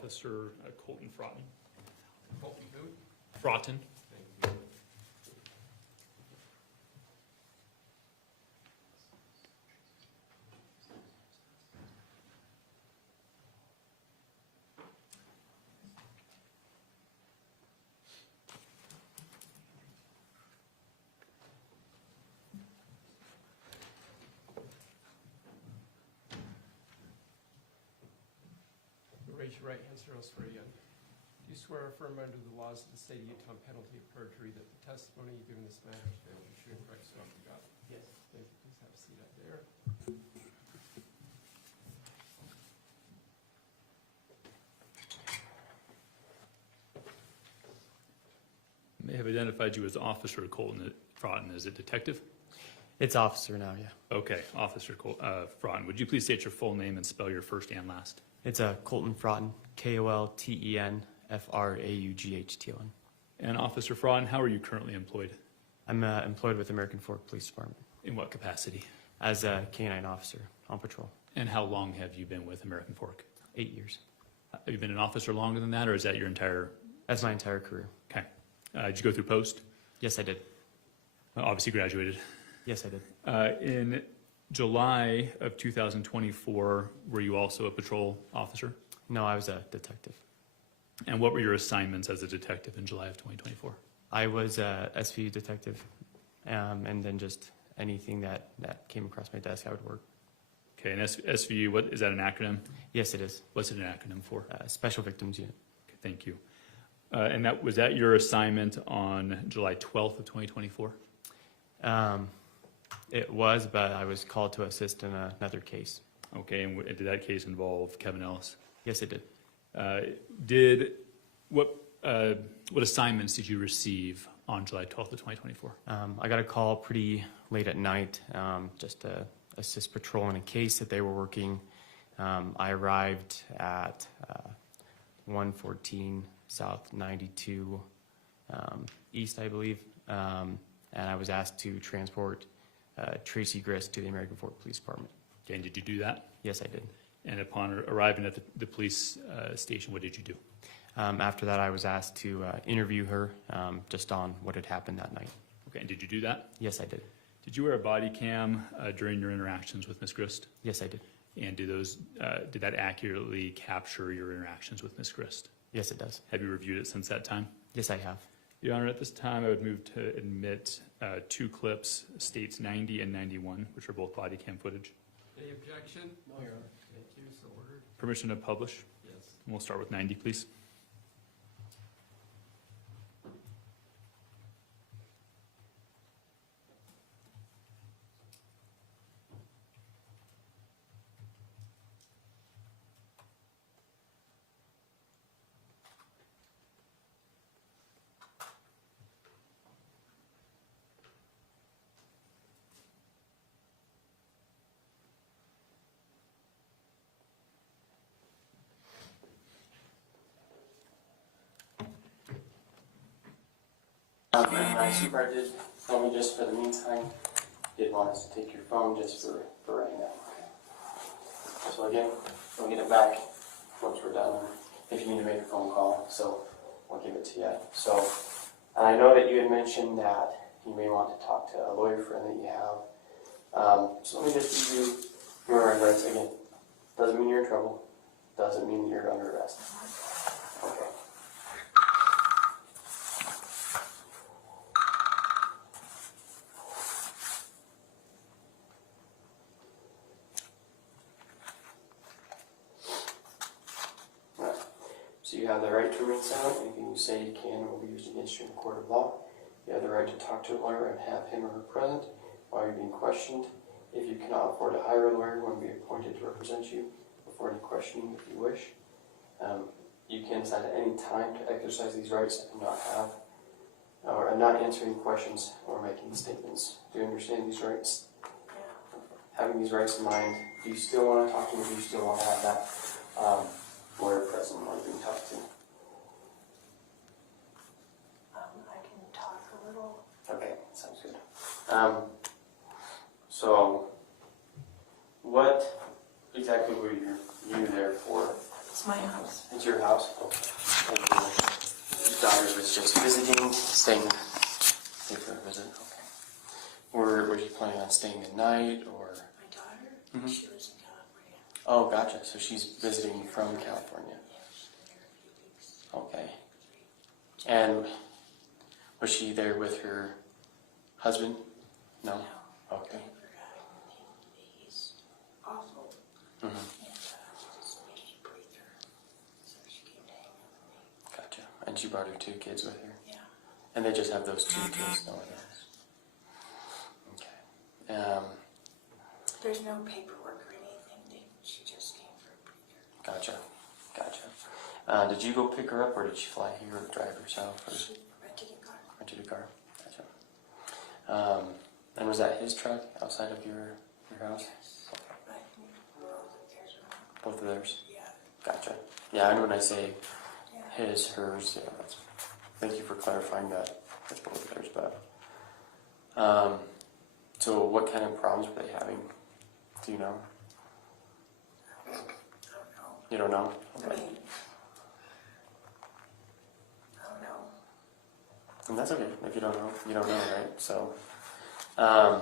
Officer Kolten Fraughtn. Kolten who? Fraughtn. Thank you. Raise your right hand, sir. I'll swear you in. Do you swear or affirm under the laws of the state of Utah on penalty of perjury that the testimony you give in this matter is fair and true and correct, so help you God? Yes. Thank you. Please have a seat up there. May have identified you as Officer Kolten Fraughtn. Is it detective? It's officer now, yeah. Okay, Officer Fraughtn. Would you please state your full name and spell your first and last? It's Kolten Fraughtn, Kolten Fraughtn. And Officer Fraughtn, how are you currently employed? I'm employed with American Fork Police Department In what capacity? as a canine officer on patrol. And how long have you been with American Fork? 8 years. Have you been an officer longer than that, or is that your entire? That's my entire career. Okay. Did you go through post? Yes, I did. Obviously graduated. Yes, I did. In July of 2024, were you also a patrol officer? No, I was a detective. And what were your assignments as a detective in July of 2024? I was a SVU detective, and then just anything that came across my desk, I would work. Okay, and SVU, what is that an acronym? Yes, it is. What's it an acronym for? Special Victims Unit. Okay, thank you. And was that your assignment on July 12th of 2024? It was, but I was called to assist in another case. Okay, and did that case involve Kevin Ellis? Yes, it did. What assignments did you receive on July 12th of 2024? I got a call pretty late at night, just to assist patrol in a case that they were working. I arrived at 114 South 92 East, I believe, and I was asked to transport Tracey Grist to the American Fork Police Department. Okay, and did you do that? Yes, I did. And upon arriving at the police station, what did you do? After that, I was asked to interview her just on what had happened that night. Okay, and did you do that? Yes, I did. Did you wear a body cam during your interactions with Ms. Grist? Yes, I did. And did that accurately capture your interactions with Ms. Grist? Yes, it does. Have you reviewed it since that time? Yes, I have. Your Honor, at this time, I would move to admit 2 clips, states 90 and 91, which are both body cam footage. Any objection? No, Your Honor. Thank you. So ordered. Permission to publish? Yes. And we'll start with 90, please. My supervisor did tell me just for the meantime, did want us to take your phone just for right now. So again, we'll get it back once we're done, if you need to make a phone call, so we'll give it to you. So I know that you had mentioned that you may want to talk to a lawyer friend that you have. So let me just give you Miranda rights again. Doesn't mean you're in trouble. Doesn't mean you're under arrest. Okay. So you have the right to remain silent. Anything you say can or will be used against you in a court of law. You have the right to talk to a lawyer and have him or her present while you're being questioned. If you cannot afford to hire a lawyer, one will be appointed to represent you before any questioning if you wish. You can decide at any time to exercise these rights and not answer any questions or make any statements. Do you understand these rights? Having these rights in mind, do you still want to talk to me? Do you still want to have that lawyer present while you're being talked to? I can talk a little. Okay, sounds good. So, what exactly were you there for? It's my house. It's your house? Okay. And your daughter was just visiting, staying here for a visit? Okay. Were you planning on staying the night, or? My daughter, Mhm. she lives in California. Oh, gotcha. So she's visiting from California. Yeah, she's been there a few weeks. Okay. And was she there with her husband? No? No. Okay. He's awful. Mhm. And she just needed a breather. So she came to hang out with me. Gotcha. And she brought her 2 kids with her? Yeah. And they just have those 2 kids, no one else? Okay. There's no paperwork or anything. She just came for a breather. Gotcha. Gotcha. Did you go pick her up, or did she fly here or drive herself? Or She rented a car. rented a car? Gotcha. And was that his truck outside of your house? Yes. I think both of theirs were not. Both of theirs? Yeah. Gotcha. Yeah, I know when I say Yeah. his, hers, yeah, thank you for clarifying that. That's both of theirs, but. So what kind of problems were they having? Do you know? I don't know. You don't know? I Okay. mean, I don't know. And that's okay. If you don't know, you don't know, right? So, I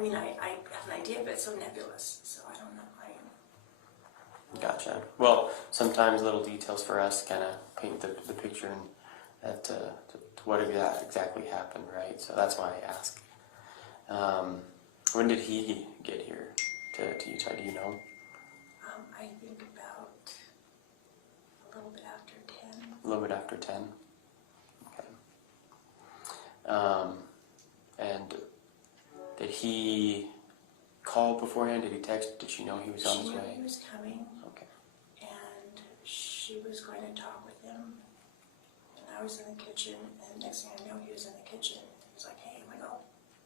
mean, I have an idea, but it's so nebulous, so I don't know. gotcha. Well, sometimes little details for us kind of paint the picture and to what exactly happened, right? So that's why I ask. When did he get here to Utah? Do you know? I think about a little bit after 10. A little bit after 10. Okay. And did he call beforehand? Did he text? Did she know he was on She his knew way? he was coming, Okay. and she was going to talk with him. And I was in the kitchen, and next thing I know, he was in the kitchen. He was like, "Hey," I'm like, "Oh,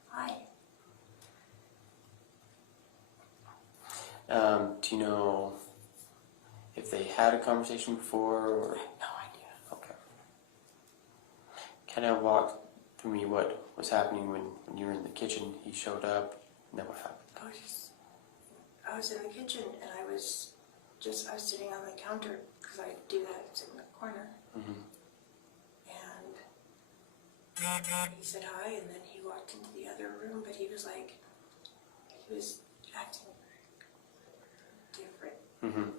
hi." Do you know if they had a conversation before, or? I have no idea. Okay. Kind of walk through me what was happening when you were in the kitchen. He showed up, and then what happened? I was in the kitchen, and I was sitting on the counter, because I do that, sit in the corner. Mm-hmm. And he said hi, and then he walked into the other room, but he was acting different. Mm-hmm.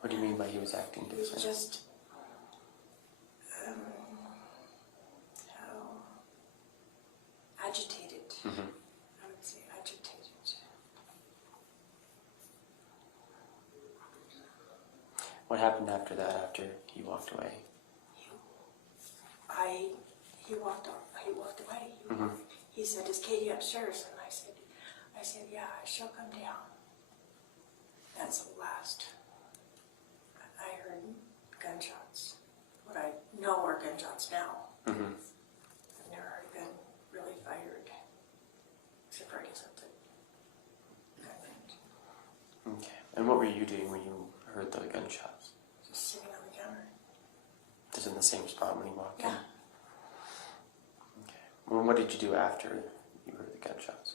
What do you mean by he was acting He was different? just, how agitated. Mm-hmm. I would say agitated. What happened after that? After he walked away? He walked off. He walked away. Mm-hmm. He said, "Is Katie upstairs?" And I said, "Yeah, she'll come down." That's the last. I heard gunshots. What I know are gunshots now. Mm-hmm. I've never heard a gun really fired, except for I guess at the gun range. Okay. And what were you doing when you heard the gunshots? Just sitting on the counter. Just in the same spot when he walked in? Yeah. Okay. Well, what did you do after you heard the gunshots?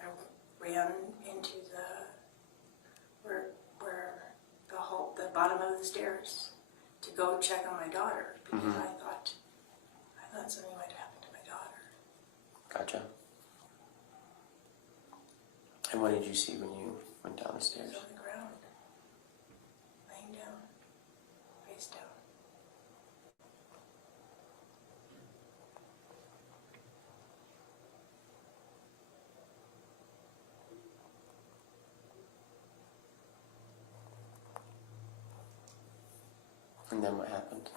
I ran into the bottom of the stairs to go check on my daughter, because Mhm. I thought something might happen to my daughter. Gotcha. And what did you see when you went down the She stairs? was on the ground, laying down, face down. And then what happened?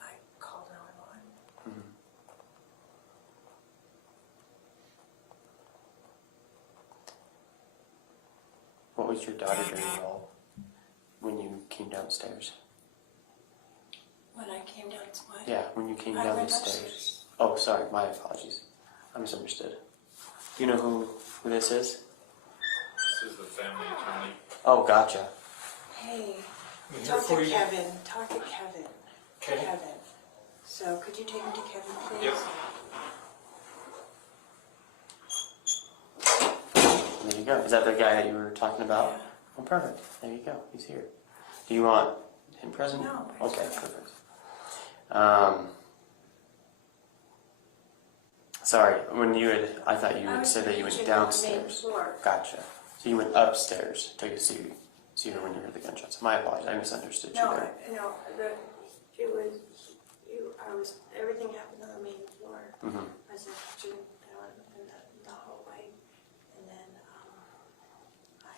I called 911. Mm-hmm. What was your daughter doing at all when you came downstairs? When I came down, what? Yeah, when you came I down the went stairs. upstairs. Oh, sorry, my apologies. I misunderstood. Do you know who this is? This is the family attorney. Oh, gotcha. Hey, I'm here talk for to you. Kevin. Talk to Kevin. Okay. Kevin. So could you take him to Kevin, please? Yep. go. Is that the guy that you were talking about? Yeah. Oh, perfect. There you go. He's here. Do you want him present? No. Okay, perfect. Sorry, I thought you I had was said that you went reaching on the main downstairs. floor. Gotcha. So you went upstairs, took a seat when you heard the gunshots. My apologies, I misunderstood you No, there. everything happened on the main floor. Mm-hmm. I was in the kitchen, I went in the hallway, and then I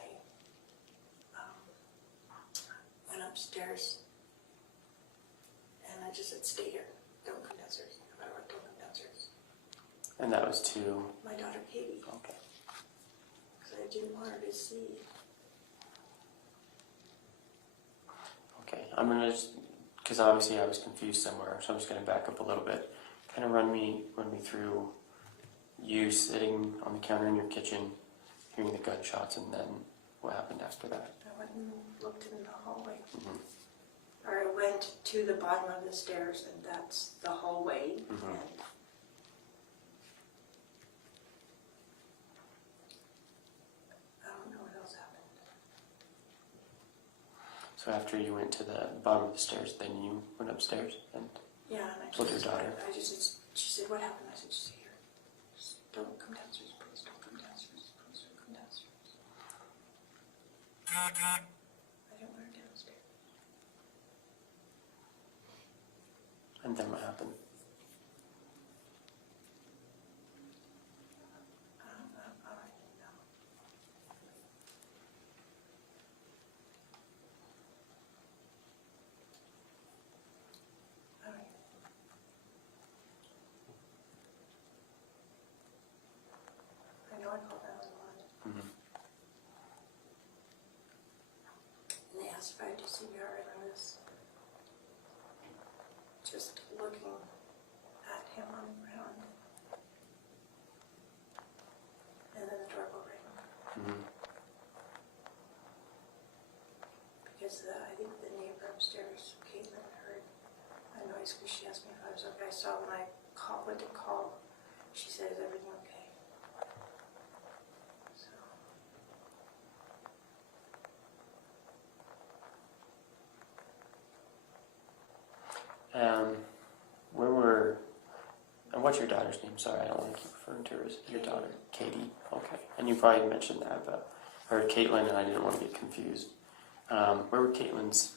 went upstairs, and I just said, stay here, don't come downstairs. No matter what, don't come downstairs. And that was to. My daughter Katie, Okay. because I didn't want her to see. Okay, I'm gonna just, because obviously I was confused somewhere, so I'm just gonna back up a little bit. Kind of run me through you sitting on the counter in your kitchen, hearing the gunshots, and then what happened after that. I went and looked in the hallway. Mm-hmm. Or I went to the bottom of the stairs, and that's the hallway. Mhm. And I don't know what else happened. So after you went to the bottom of the stairs, then you went upstairs, and Yeah, and I With just, your daughter? she said, what happened? I said, just here. Just don't come downstairs, please don't come downstairs, please don't come downstairs. I didn't want her downstairs. and then what happened? I don't even know. I don't even I know I called 911, Mm-hmm. and they asked if I had to CPR, and I was just looking at him on the ground. And then the doorbell rang, Mm-hmm. because I think the neighbor upstairs, Caitlin, heard a noise because she asked me if I was okay. I saw when I went to call, she said, is everything okay? So, And what's your daughter's name? Sorry, I don't want to keep referring to her as your daughter. Katie. Okay. And you probably mentioned that, but I heard Caitlin, and I didn't want to get confused. Where were Caitlin's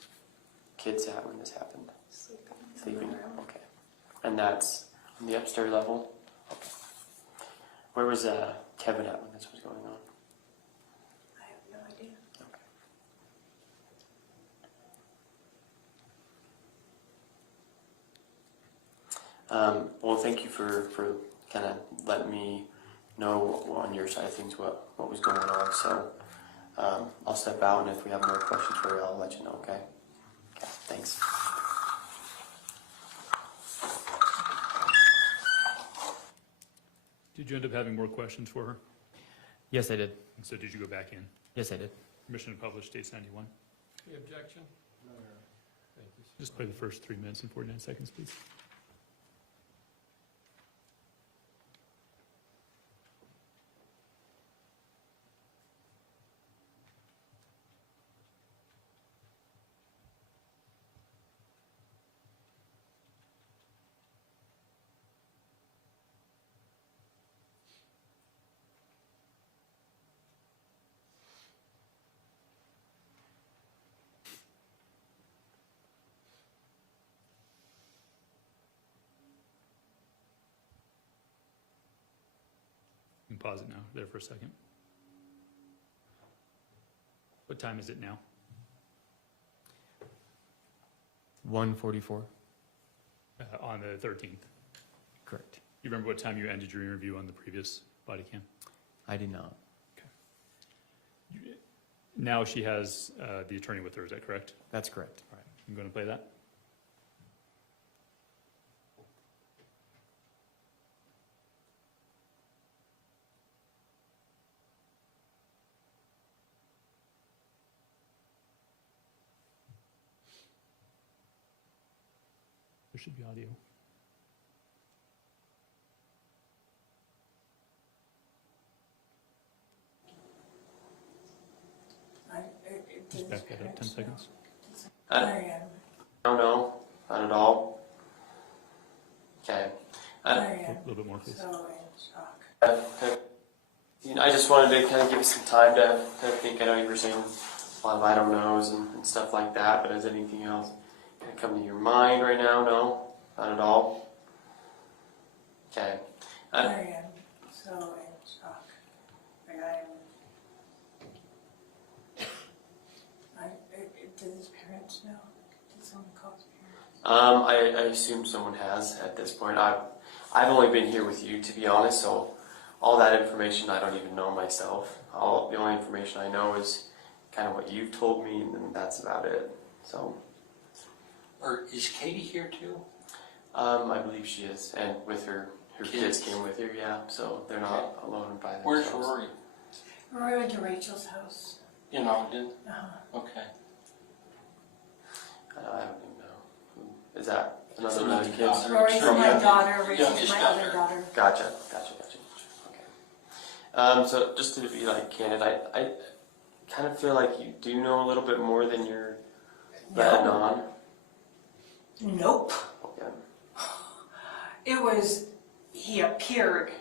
kids at when this happened? sleeping. in Sleeping. my room. Okay. And that's on the upstairs level? Okay. Where was Kevin at when this was going on? I have no idea. Well, thank you for kind of letting me know on your side of things what was going on. So I'll step out, and if we have more questions for you, I'll let you know, okay? Okay, thanks. Did you end up having more questions for her? Yes, I did. And so did you go back in? Yes, I did. Permission to publish states 91. Any objection? No. Thank you. Just play the first 3 minutes and 49 seconds, please. You can pause it now, there for a second. What time is it now? 1:44. On the 13th. Correct. You remember what time you ended your interview on the previous body cam? I did not. Now she has the attorney with her, is that correct? That's correct. All right, I'm going to play that. There should be audio. back that up 10 seconds. Marion, No, not at all. Okay. A Marion, little bit more, please. so in shock. I just wanted to kind of give you some time to kind of think. I know you were saying a lot of I don't knows and stuff like that, but has anything else kind of come to your mind right now? No, not at all. Okay. Marion, so in shock. Like did his parents know? Did someone call his parents? I assume someone has at this point. I've only been here with you, to be honest, so all that information I don't even know myself. The only information I know is kind of what you've told me, and then that's about it. So, Or is Katie here too? I believe she is, and with her kids came with her, yeah. So they're not alone by themselves. Where's Rory? Rory went to Rachel's house. In Ogden? Uh-huh. Okay. I don't even know. Is that It's another one of the another kids? daughter. Rory's Sure, my yeah. daughter, Rachel's Youngest my daughter. other daughter. Gotcha. Okay. So just to be like candid, I kind of feel like you do know a little bit more than you're letting No. on. Nope. Okay. It was, he appeared,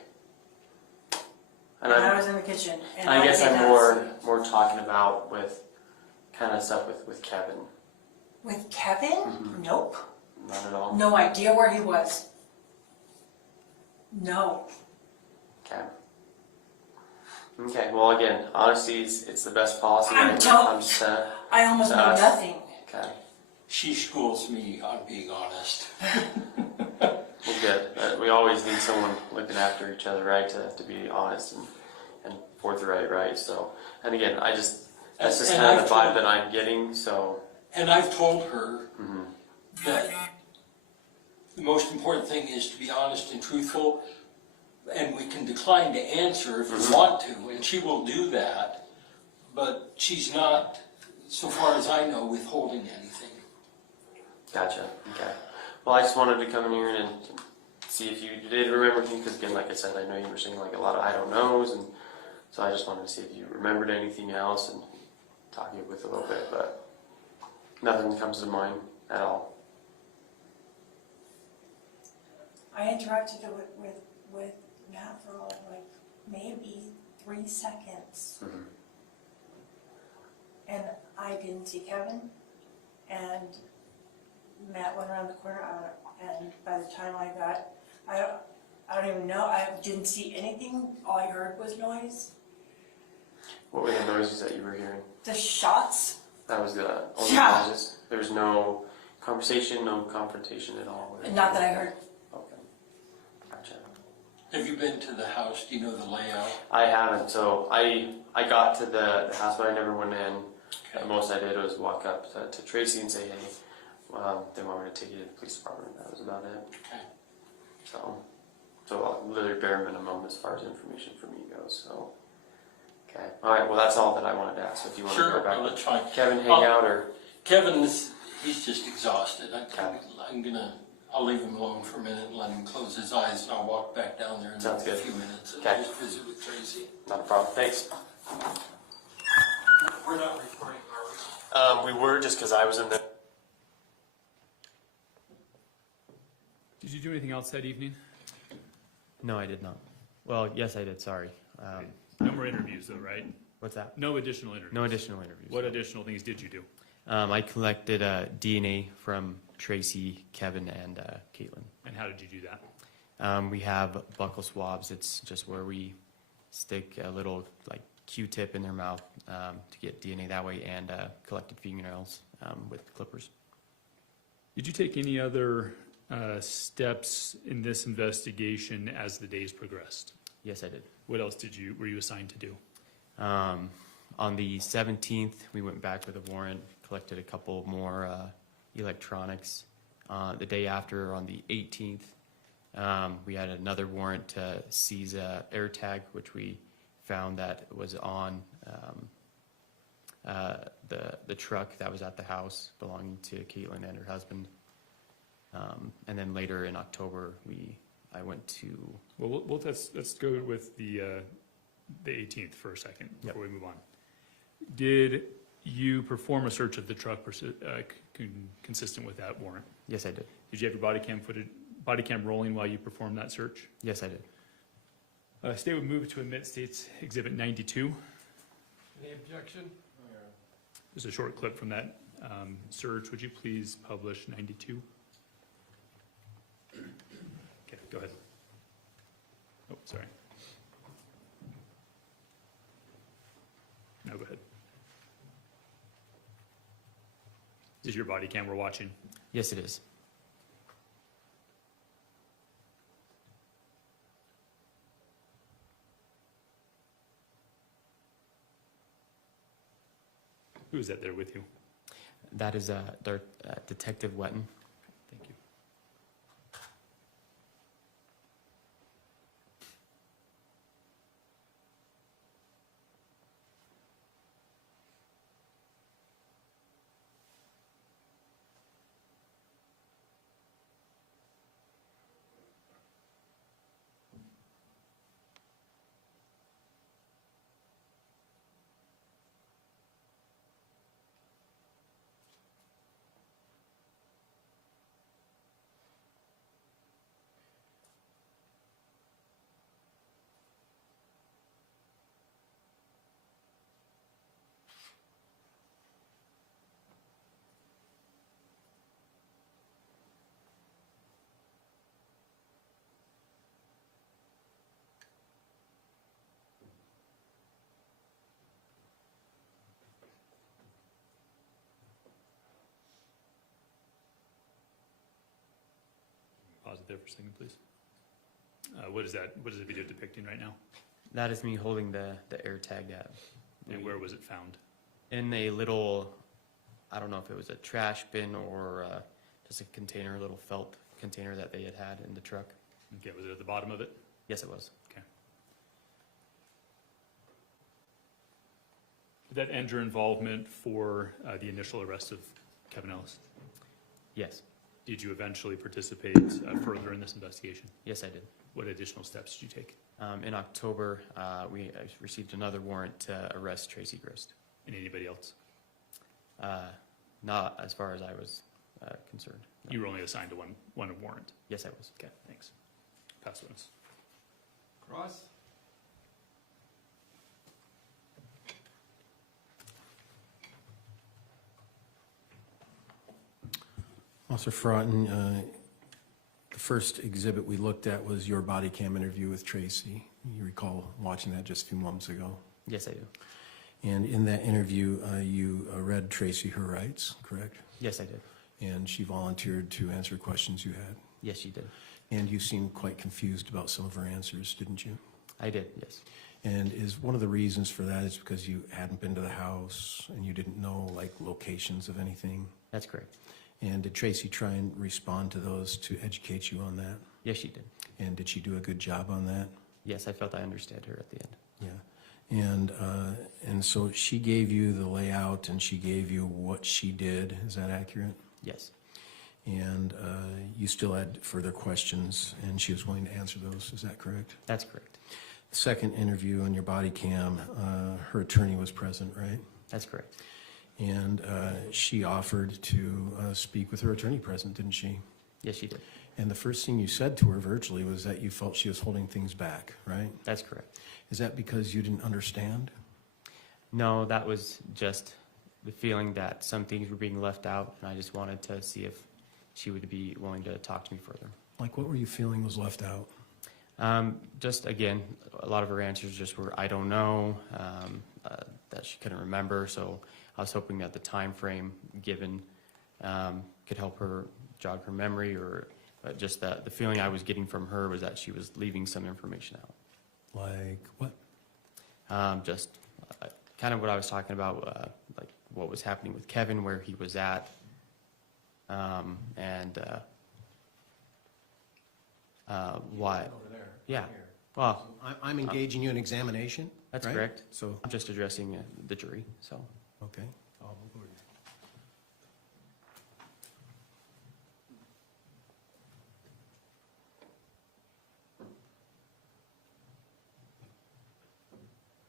And and I was in the kitchen. And I guess did I'm not more talking about with kind of stuff with Kevin. see- With Kevin? Mhm. Nope. Not at all. No idea where he was. No. Okay. Okay. Well, again, honesty is it's the best policy I'm when it tell- comes to. I almost know nothing. Okay. She schools me on being honest. Well, good. We always need someone looking after each other, right? To be honest and forthright, right? So, and again, that's just And kind of I've the vibe told- that I'm getting. So. And I've told her Mhm. that the most important thing is to be honest and truthful, and we can decline to answer if we want to, and she will do that, but she's not, so far as I know, withholding anything. Gotcha. Okay. Well, I just wanted to come in here and see if you did remember anything, because again, like I said, I know you were saying like a lot of I don't knows, and so I just wanted to see if you remembered anything else and talk you with a little bit, but nothing comes to mind at all. I interacted with Matt for like maybe 3 seconds. Mhm. And I didn't see Kevin. And Matt went around the corner, and by the time I don't even know, I didn't see anything. All I heard was noise. What were the noises that you were hearing? The shots. That was the only Yeah. noises. There was no conversation, no confrontation at all. Not that I heard. Okay. Gotcha. Have you been to the house? Do you know the layout? I haven't. So I got to the house, but I never went in. Okay. The most I did was walk up to Tracey and say, hey, they want me to take you to the police department. That was about it. Okay. So literally bare minimum as far as information from you goes. So, okay. All right. Well, that's all that I wanted to ask. So if you want to Sure, go back well, with that's fine. Kevin, hang I'll- out, or Kevin, he's just exhausted. I'll leave him alone for a minute and let him close his eyes, and I'll walk back down there in Sounds a good. few minutes and Okay. just visit with Tracy. not a problem. Thanks. We're not recording, are we? We were just because I was in the. Did you do anything else that evening? No, I did not. Well, yes, I did, sorry. No more interviews though, right? What's that? No additional interviews? No additional interviews. What additional things did you do? I collected DNA from Tracy, Kevin, and Caitlin. And how did you do that? We have buccal swabs. It's just where we stick a little like Q-tip in their mouth to get DNA that way, and collected fingernails with clippers. Did you take any other steps in this investigation as the days progressed? Yes, I did. What else were you assigned to do? On the 17th, we went back with a warrant, collected a couple more electronics. The day after, on the 18th, we had another warrant to seize a AirTag, which we found that was on the truck that was at the house belonging to Caitlin and her husband. And then later in October, I went to. Well, let's go with the 18th for a second Yep. before we move on. Did You perform a search of the truck consistent with that warrant. Yes, I did. Did you have your body cam rolling while you performed that search? Yes, I did. State would move to admit State's Exhibit 92. Any objection? There's a short clip from that search. Would you please publish 92? Okay, go ahead. Oh, sorry. No, go ahead. Is your body cam we're watching? Yes, it is. Who is that there with you? That is Detective Wetton. Thank you. Pause it there for a second, please. What is that? What is the video depicting right now? That is me holding the AirTag app. And where was it found? In a little, I don't know if it was a trash bin or just a container, a little felt container that they had in the truck. Okay, was it at the bottom of it? Yes, it was. Okay. Did that end your involvement for the initial arrest of Kevin Ellis? Yes. Did you eventually participate further in this investigation? Yes, I did. What additional steps did you take? In October, we received another warrant to arrest Tracey Grist. And anybody else? Not as far as I was concerned. No. You were only assigned to one warrant. Yes, I was. Okay, thanks. Pass witness. Cross? Officer Fraughtn, the first exhibit we looked at was your body cam interview with Tracey. You recall watching that just a few moments ago. Yes, I do. And in that interview, you read Tracey her rights, correct? Yes, I did. And she volunteered to answer questions you had. Yes, she did. And you seemed quite confused about some of her answers, didn't you? I did, yes. And is one of the reasons for that is because you hadn't been to the house and you didn't know like locations of anything? That's correct. And did Tracey try and respond to those to educate you on that? Yes, she did. And did she do a good job on that? Yes, I felt I understood her at the end. Yeah. And so she gave you the layout and she gave you what she did. Is that accurate? Yes. And you still had further questions and she was willing to answer those. Is that correct? That's correct. The second interview on your body cam, her attorney was present, right? That's correct. And she offered to speak with her attorney present, didn't she? Yes, she did. And the first thing you said to her virtually was that you felt she was holding things back, right? That's correct. Is that because you didn't understand? No, that was just the feeling that some things were being left out, and I just wanted to see if she would be willing to talk to me further. Like, what were you feeling was left out? Just, again, a lot of her answers just were, I don't know, that she couldn't remember, so I was hoping that the time frame given could help her jog her memory, or just that the feeling I was getting from her was that she was leaving some information out. Like what? Just kind of what I was talking about, like what was happening with Kevin, where he was at, and why. Over there. Yeah. Here. Well, I'm engaging you in examination? that's right? correct. So, I'm just addressing the jury, so. okay. I'll move over here.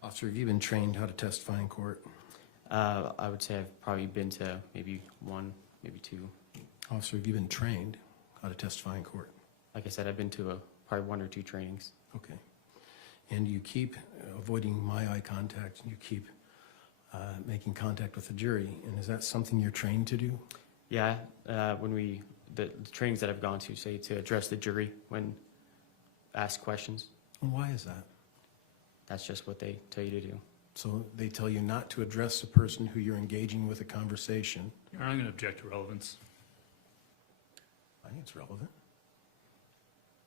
Officer, have you been trained how to testify in court? I would say I've probably been to maybe one, maybe two. Officer, have you been trained how to testify in court? Like I said, I've been to probably one or two trainings. Okay. And you keep avoiding my eye contact, and you keep making contact with the jury, and is that something you're trained to do? Yeah, the trainings that I've gone to say to address the jury when asked questions. And why is that? That's just what they tell you to do. So they tell you not to address the person who you're engaging with a conversation. Your Honor, I'm going to object to relevance. I think it's relevant.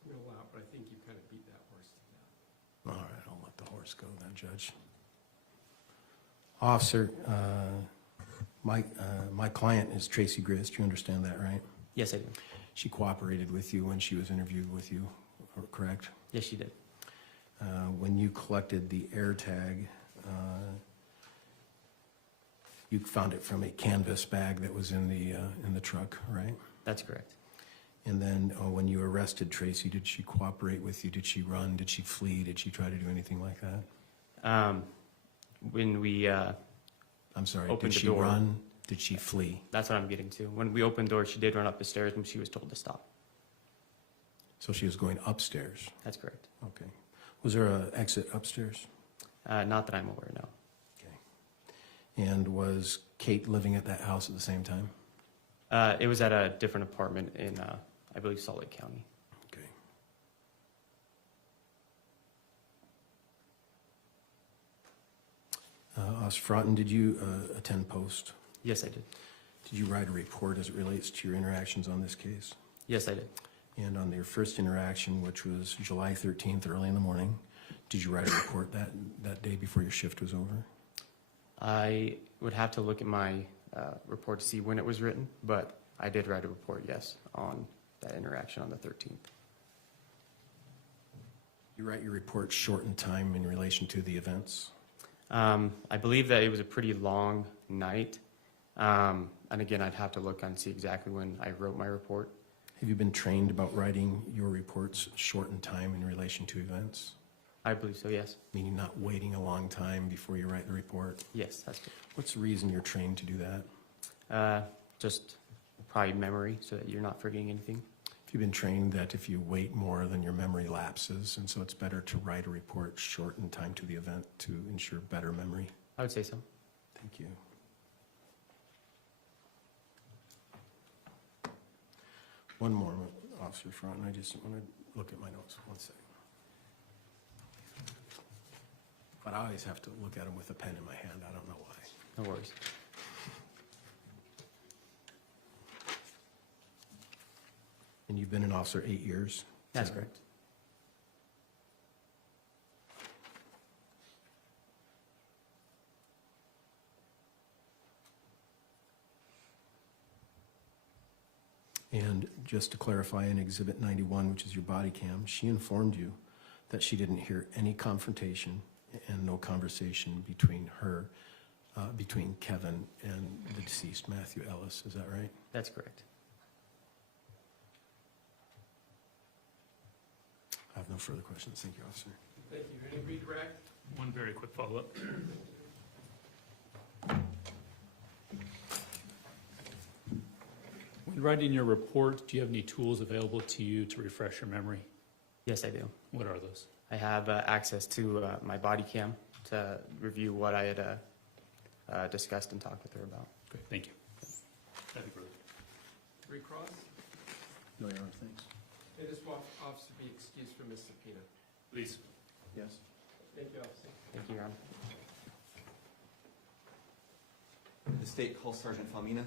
We'll allow, but I think you kind of beat that horse to death. All right, I'll let the horse go then, Judge. Officer, my client is Tracey Grist. You understand that, right? Yes, I do. She cooperated with you when she was interviewed with you, correct? Yes, she did. When you collected the AirTag, you found it from a canvas bag that was in the truck, right? That's correct. And then when you arrested Tracey, did she cooperate with you? Did she run? Did she flee? Did she try to do anything like that? When we I'm sorry, opened did the she door. run? Did she flee? That's what I'm getting to. When we opened the door, she did run up the stairs and she was told to stop. So she was going upstairs. That's correct. Okay. Was there an exit upstairs? Not that I'm aware, no. Okay. And was Kate living at that house at the same time? It was at a different apartment in, I believe, Salt Lake County. Okay. Officer Fraughtn, did you attend post? Yes, I did. Did you write a report as it relates to your interactions on this case? Yes, I did. And on your first interaction, which was July 13th, early in the morning, did you write a report that day before your shift was over? I would have to look at my report to see when it was written, but I did write a report, yes, on that interaction on the 13th. You write your report short in time in relation to the events? I believe that it was a pretty long night. And again, I'd have to look and see exactly when I wrote my report. Have you been trained about writing your reports short in time in relation to events? I believe so, yes. Meaning not waiting a long time before you write the report? Yes, that's good. What's the reason you're trained to do that? Just probably memory, so that you're not forgetting anything. Have you been trained that if you wait more, then your memory lapses, and so it's better to write a report short in time to the event to ensure better memory? I would say so. Thank you. One more, Officer Fraughtn. I just want to look at my notes. One second. But I always have to look at them with a pen in my hand. I don't know why. No worries. And you've been an officer 8 years? That's correct. And just to clarify, in Exhibit 91, which is your body cam, she informed you that she didn't hear any confrontation and no conversation between her, between Kevin and the deceased, Matthew Ellis. Is that right? That's correct. I have no further questions. Thank you, Officer. Thank you. Any redirect? One very quick follow-up. When writing your report, do you have any tools available to you to refresh your memory? Yes, I do. What are those? I have access to my body cam to review what I had discussed and talked with her about. Great, thank you. That'd be great. Recross? No, Your Honor, thanks. And this officer be excused from his subpoena. Please. Yes. Thank you, officer. Thank you, Your Honor. The state calls Sergeant Falmina.